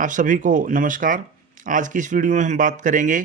आप सभी को नमस्कार। आज की इस वीडियो में हम बात करेंगे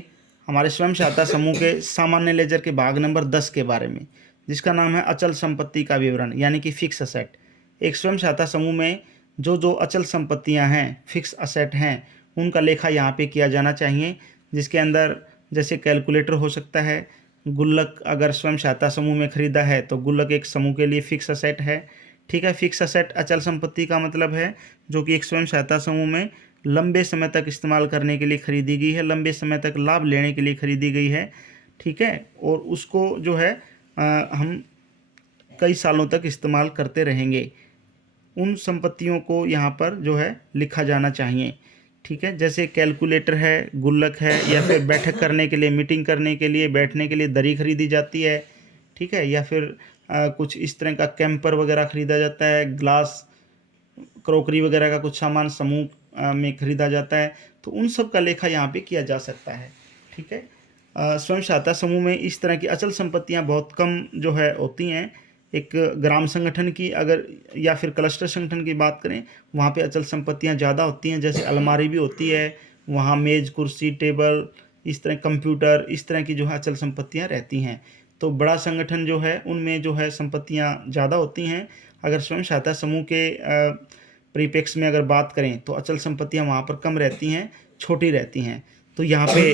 हमारे स्वयं सहायता समूह के सामान्य लेजर के भाग नंबर 10 के बारे में, जिसका नाम है अचल संपत्ति का विवरण यानी कि फिक्स असेट। एक स्वयं सहायता समूह में जो जो अचल संपत्तियां हैं, फिक्स असेट हैं, उनका लेखा यहाँ पे किया जाना चाहिए, जिसके अंदर जैसे कैलकुलेटर हो सकता है। गुल्लक अगर स्वयं सहायता समूह में खरीदा है तो गुल्लक एक समूह के लिए फिक्स असेट है। ठीक है, फिक्स असेट अचल संपत्ति का मतलब है जो कि एक स्वयं सहायता समूह में लंबे समय तक इस्तेमाल करने के लिए खरीदी गई है, लंबे समय तक लाभ लेने के लिए खरीदी गई है। ठीक है, और उसको जो है हम कई सालों तक इस्तेमाल करते रहेंगे। उन संपत्तियों को यहाँ पर जो है लिखा जाना चाहिए। ठीक है, जैसे कैलकुलेटर है, गुल्लक है, या फिर बैठक करने के लिए, मीटिंग करने के लिए, बैठने के लिए दरी खरीदी जाती है। ठीक है, या फिर कुछ इस तरह का कैंपर वगैरह खरीदा जाता है, ग्लास क्रॉकरी वगैरह का कुछ सामान समूह में खरीदा जाता है, तो उन सब का लेखा यहाँ पे किया जा सकता है। ठीक है, स्वयं सहायता समूह में इस तरह की अचल संपत्तियाँ बहुत कम जो है होती हैं। एक ग्राम संगठन की अगर या फिर क्लस्टर संगठन की बात करें, वहाँ पे अचल संपत्तियाँ ज़्यादा होती हैं, जैसे अलमारी भी होती है, वहाँ मेज़ कुर्सी टेबल, इस तरह कंप्यूटर, इस तरह की जो है अचल संपत्तियाँ रहती हैं। तो बड़ा संगठन जो है उनमें जो है संपत्तियाँ ज़्यादा होती हैं। अगर स्वयं सहायता समूह के परिप्रेक्ष्य में अगर बात करें तो अचल संपत्तियां वहाँ पर कम रहती हैं, छोटी रहती हैं। तो यहाँ पे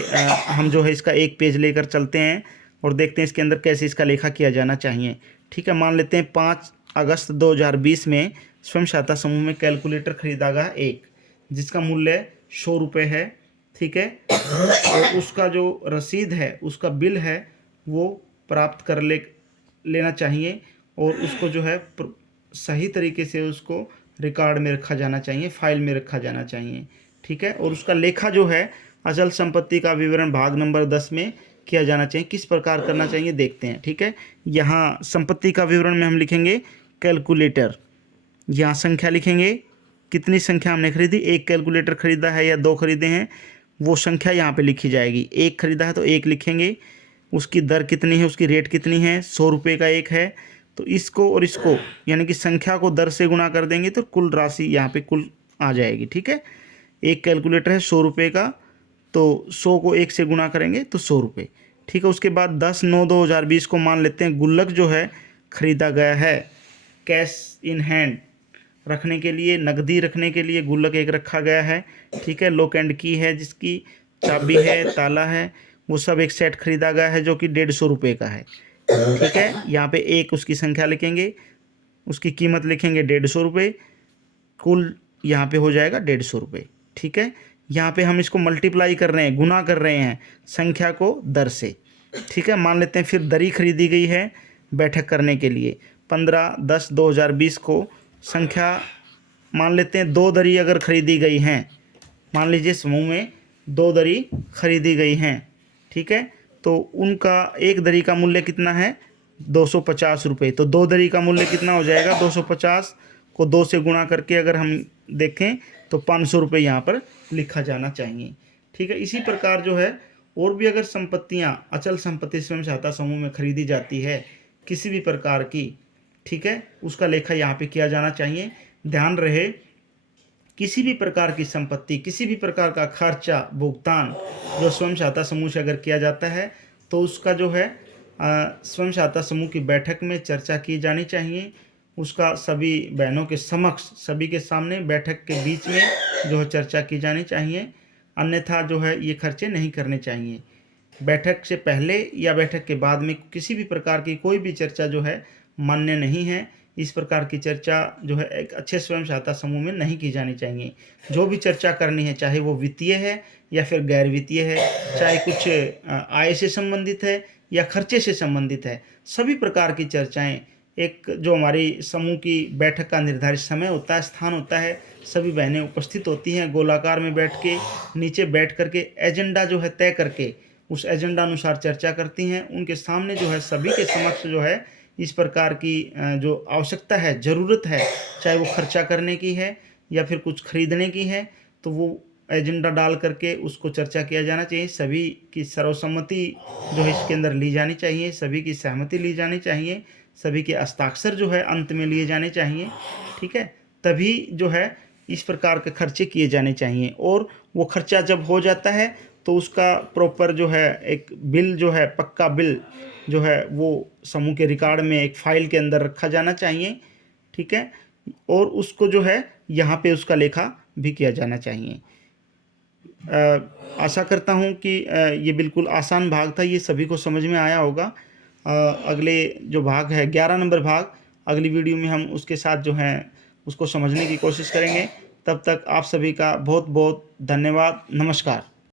हम जो है इसका एक पेज लेकर चलते हैं और देखते हैं इसके अंदर कैसे इसका लेखा किया जाना चाहिए। ठीक है, मान लेते हैं 5 अगस्त 2020 में स्वयं सहायता समूह में कैलकुलेटर खरीदा गया एक, जिसका मूल्य 100 रुपये है। ठीक है, और उसका जो रसीद है, उसका बिल है, वो प्राप्त कर लेना चाहिए और उसको जो है सही तरीके से उसको रिकॉर्ड में रखा जाना चाहिए, फाइल में रखा जाना चाहिए। ठीक है, और उसका लेखा जो है अचल संपत्ति का विवरण भाग नंबर 10 में किया जाना चाहिए। किस प्रकार करना चाहिए देखते हैं। ठीक है, यहाँ संपत्ति का विवरण में हम लिखेंगे कैलकुलेटर, यहाँ संख्या लिखेंगे, कितनी संख्या हमने खरीदी, एक कैलकुलेटर खरीदा है या 2 खरीदे हैं, वो संख्या यहाँ पे लिखी जाएगी। एक खरीदा है तो 1 लिखेंगे, उसकी दर कितनी है, उसकी रेट कितनी है, 100 रुपये का एक है, तो इसको और इसको यानी कि संख्या को दर से गुणा कर देंगे तो कुल राशि यहाँ पे कुल आ जाएगी। ठीक है, एक कैलकुलेटर है 100 रुपये का, तो 100 को 1 से गुणा करेंगे तो 100 रुपये। ठीक है, उसके बाद 10/9/2020 को मान लेते हैं गुल्लक जो है ख़रीदा गया है, कैश इन हैंड रखने के लिए, नकदी रखने के लिए गुल्लक एक रखा गया है। ठीक है, लॉक एंड की है, जिसकी चाबी है, ताला है, वो सब एक सेट खरीदा गया है जो कि 150 रुपये का है। ठीक है, यहाँ पे एक उसकी संख्या लिखेंगे, उसकी कीमत लिखेंगे 150 रुपये, कुल यहाँ पे हो जाएगा 150 रुपये। ठीक है, यहाँ पे हम इसको मल्टीप्लाई कर रहे हैं, गुना कर रहे हैं संख्या को दर से। ठीक है, मान लेते हैं फिर दरी खरीदी गई है बैठक करने के लिए 15/10/2020 को, संख्या मान लेते हैं 2 दरी अगर खरीदी गई हैं, मान लीजिए समूह में 2 दरी खरीदी गई हैं। ठीक है, तो उनका एक दरी का मूल्य कितना है, 250 रुपये। तो 2 दरी का मूल्य कितना हो जाएगा, 250 को 2 से गुणा करके अगर हम देखें तो 500 रुपये यहाँ पर लिखा जाना चाहिए। ठीक है, इसी प्रकार जो है और भी अगर संपत्तियाँ अचल संपत्ति स्वयं सहायता समूह में खरीदी जाती है किसी भी प्रकार की, ठीक है, उसका लेखा यहाँ पे किया जाना चाहिए। ध्यान रहे, किसी भी प्रकार की संपत्ति, किसी भी प्रकार का खर्चा भुगतान जो स्वयं सहायता समूह से अगर किया जाता है तो उसका जो है स्वयं सहायता समूह की बैठक में चर्चा की जानी चाहिए। उसका सभी बहनों के समक्ष, सभी के सामने बैठक के बीच में जो है चर्चा की जानी चाहिए, अन्यथा जो है ये खर्चे नहीं करने चाहिए। बैठक से पहले या बैठक के बाद में किसी भी प्रकार की कोई भी चर्चा जो है मान्य नहीं है। इस प्रकार की चर्चा जो है एक अच्छे स्वयं सहायता समूह में नहीं की जानी चाहिए। जो भी चर्चा करनी है, चाहे वो वित्तीय है या फिर गैर वित्तीय है, चाहे कुछ आय से संबंधित है या खर्चे से संबंधित है, सभी प्रकार की चर्चाएं, एक जो हमारी समूह की बैठक का निर्धारित समय होता है, स्थान होता है, सभी बहनें उपस्थित होती हैं, गोलाकार में बैठ के, नीचे बैठ करके एजेंडा जो है तय करके उस एजेंडा अनुसार चर्चा करती हैं। उनके सामने जो है सभी के समक्ष जो है इस प्रकार की जो आवश्यकता है, ज़रूरत है, चाहे वो खर्चा करने की है या फिर कुछ खरीदने की है, तो वो एजेंडा डाल करके उसको चर्चा किया जाना चाहिए। सभी की सर्वसम्मति जो है इसके अंदर ली जानी चाहिए, सभी की सहमति ली जानी चाहिए, सभी के हस्ताक्षर जो है अंत में लिए जाने चाहिए। ठीक है, तभी जो है इस प्रकार के खर्चे किए जाने चाहिए। और वो खर्चा जब हो जाता है तो उसका प्रॉपर जो है एक बिल जो है, पक्का बिल जो है, वो समूह के रिकॉर्ड में एक फाइल के अंदर रखा जाना चाहिए। ठीक है, और उसको जो है यहाँ पे उसका लेखा भी किया जाना चाहिए। आशा करता हूँ कि ये बिल्कुल आसान भाग था, ये सभी को समझ में आया होगा। अगले जो भाग है 11 नंबर भाग, अगली वीडियो में हम उसके साथ जो है उसको समझने की कोशिश करेंगे। तब तक आप सभी का बहुत बहुत धन्यवाद। नमस्कार।